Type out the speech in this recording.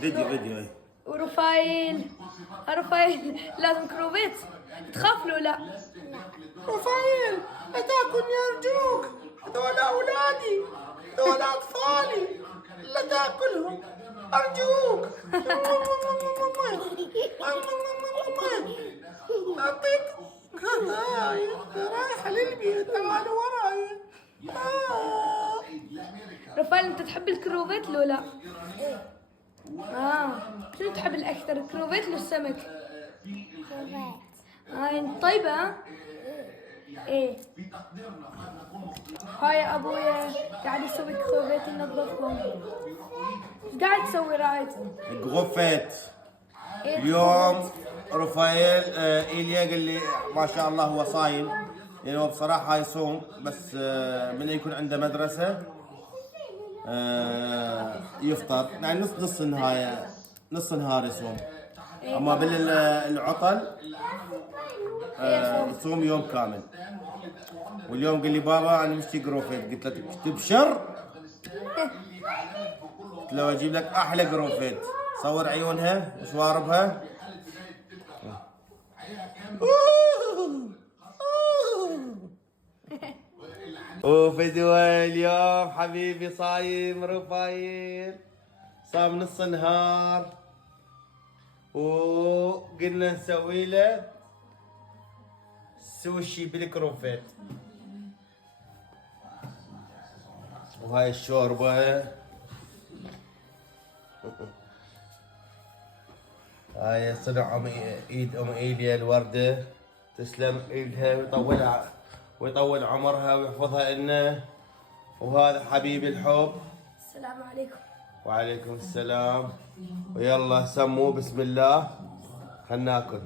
فيديو ورفايل لازم كروفيت. تخاف له لا؟ رفايل لا تاكل يرجوك، هذول اولادي، هذول اطفالي، لا تاكلهم ارجوك. اعطيك رايحه للبيت، تعالوا وراي. رفايل انت تحب الكروفيت لو لا؟ شنو تحب الاكثر، الكروفيت ولا السمك؟ كروفيت. انت طيبة ها؟ ايه. هاي ابويا قاعد يسوي كروفيت ينظفهم. ايش قاعد تسوي رايد؟ غرفت إيه اليوم رفايل ايليا قال لي ما شاء الله هو صايم، يعني هو بصراحه يصوم بس من يكون عنده مدرسه يفطر، يعني نص النهايه، نص نهار يصوم. اما بالعطل يصوم يوم كامل. واليوم قال لي بابا انا مشتي جروفيت، قلت له تبشر، قلت له اجيب لك احلى جروفيت، صور عيونها وشواربها. وفيديو اليوم حبيبي صايم رفايل، صام نص نهار، وقلنا نسوي له سوشي بالكروفيت. وهاي الشوربة، هاي صنع ايد ام ايليا الوردة، تسلم ايدها ويطول عمرها ويحفظها لنا. وهذا حبيب الحب. السلام عليكم. وعليكم السلام. ويلا سموا بسم الله، خلنا ناكل.